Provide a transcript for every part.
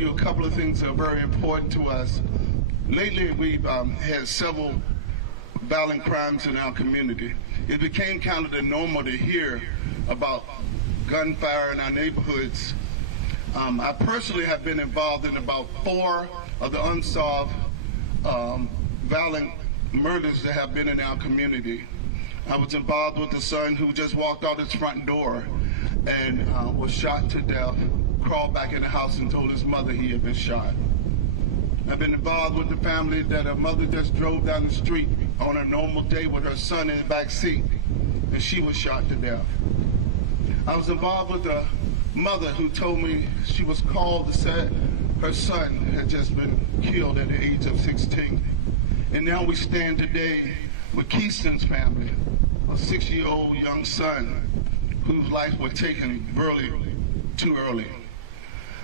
you a couple of things that are very important to us. Lately, we've had several violent crimes in our community. It became kind of the normal to hear about gunfire in our neighborhoods. I personally have been involved in about 4 of the unsolved violent murders that have been in our community. I was involved with a son who just walked out his front door and was shot to death, crawled back in the house and told his mother he had been shot. I've been involved with the family that a mother just drove down the street on a normal day with her son in the back seat, and she was shot to death. I was involved with a mother who told me she was called to say her son had just been killed at the age of 16. And now we stand today with Kingston's family, a 6-year-old young son whose life was taken really too early.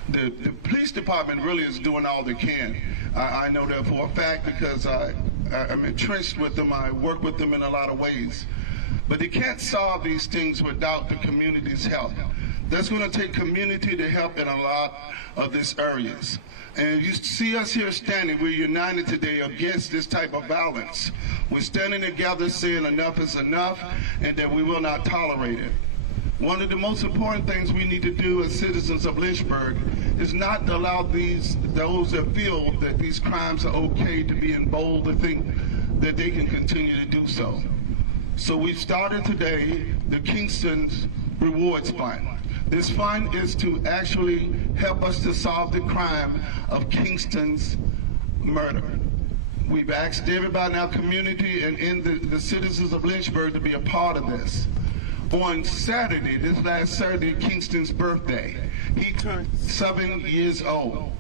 The police department really is doing all they can. I know that for a fact because I'm entrenched with them. I work with them in a lot of ways. But they can't solve these things without the community's help. That's going to take community to help in a lot of these areas. And you see us here standing, we're united today against this type of violence. We're standing together saying enough is enough and that we will not tolerate it. One of the most important things we need to do as citizens of Lynchburg is not to allow those that feel that these crimes are okay to be emboldened to think that they can continue to do so. So we've started today the Kingston's Rewards Fund. This fund is to actually help us to solve the crime of Kingston's murder. We've asked everybody in our community and in the citizens of Lynchburg to be a part of this. On Saturday, this last Saturday, Kingston's birthday, he turned 7 years old.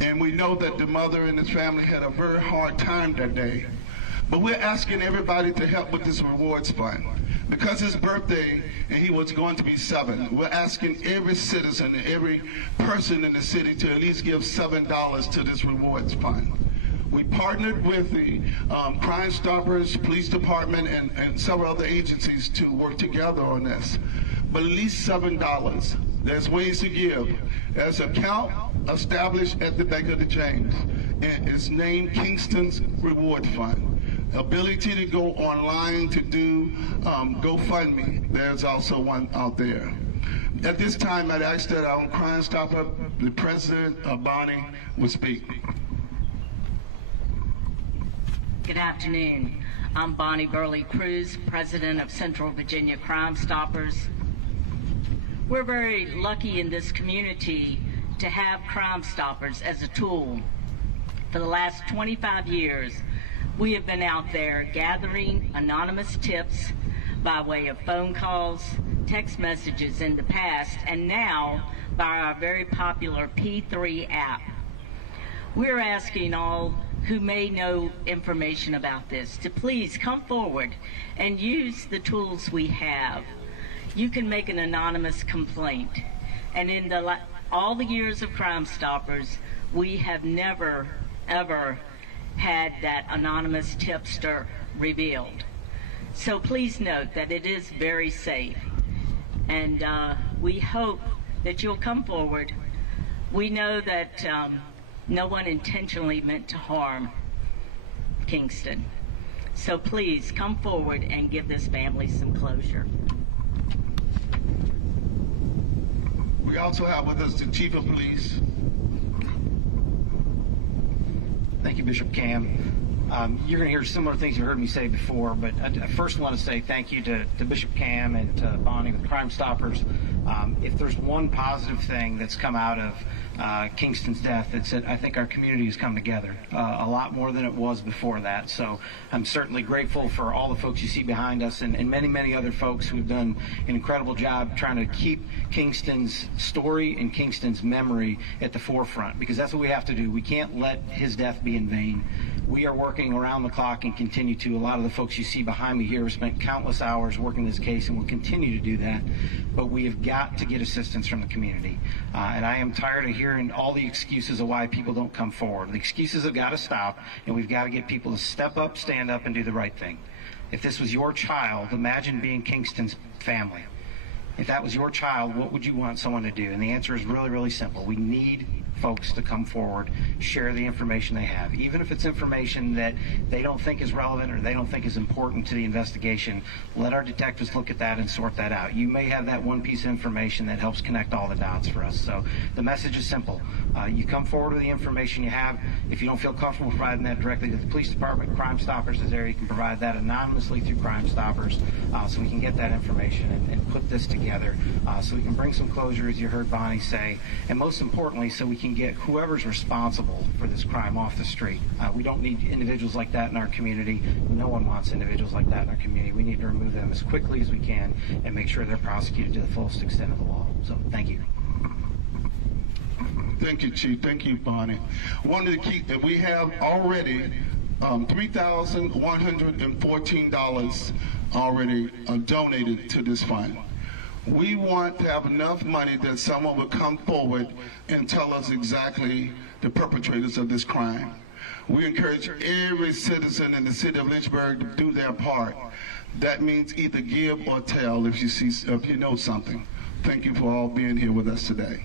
And we know that the mother and his family had a very hard time that day. But we're asking everybody to help with this rewards fund. Because his birthday and he was going to be 7, we're asking every citizen and every person in the city to at least give $7 to this rewards fund. We partnered with the Crimestoppers, police department, and several other agencies to work together on this. But at least $7. There's ways to give. There's an account established at the Bank of the James, and it's named Kingston's Reward Fund. Ability to go online to do GoFundMe. There's also one out there. At this time, I'd ask that our Crimestopper, the president, Bonnie, would speak. Good afternoon. I'm Bonnie Burley Cruz, president of Central Virginia Crimestoppers. We're very lucky in this community to have Crimestoppers as a tool. For the last 25 years, we have been out there gathering anonymous tips by way of phone calls, text messages in the past, and now by our very popular P3 app. We're asking all who may know information about this to please come forward and use the tools we have. You can make an anonymous complaint. And in all the years of Crimestoppers, we have never, ever had that anonymous tipster revealed. So please note that it is very safe. And we hope that you'll come forward. We know that no one intentionally meant to harm Kingston. So please come forward and give this family some closure. We also have with us the Chief of Police. Thank you, Bishop Cam. You're going to hear similar things you heard me say before, but I first want to say thank you to Bishop Cam and to Bonnie with Crimestoppers. If there's one positive thing that's come out of Kingston's death, it's that I think our community has come together a lot more than it was before that. So I'm certainly grateful for all the folks you see behind us and many, many other folks who have done an incredible job trying to keep Kingston's story and Kingston's memory at the forefront, because that's what we have to do. We can't let his death be in vain. We are working around the clock and continue to. A lot of the folks you see behind me here have spent countless hours working this case and will continue to do that. But we have got to get assistance from the community. And I am tired of hearing all the excuses of why people don't come forward. The excuses have got to stop, and we've got to get people to step up, stand up, and do the right thing. If this was your child, imagine being Kingston's family. If that was your child, what would you want someone to do? And the answer is really, really simple. We need folks to come forward, share the information they have. Even if it's information that they don't think is relevant or they don't think is important to the investigation, let our detectives look at that and sort that out. You may have that one piece of information that helps connect all the dots for us. So the message is simple. You come forward with the information you have. If you don't feel comfortable providing that directly to the police department, Crimestoppers is there. You can provide that anonymously through Crimestoppers, so we can get that information and put this together, so we can bring some closure, as you heard Bonnie say, and most importantly, so we can get whoever's responsible for this crime off the street. We don't need individuals like that in our community. No one wants individuals like that in our community. We need to remove them as quickly as we can and make sure they're prosecuted to the fullest extent of the law. So thank you. Thank you, Chief. Thank you, Bonnie. One of the key that we have already $3,114 already donated to this fund. We want to have enough money that someone would come forward and tell us exactly the perpetrators of this crime. We encourage every citizen in the city of Lynchburg to do their part. That means either give or tell if you know something. Thank you for all being here with us today.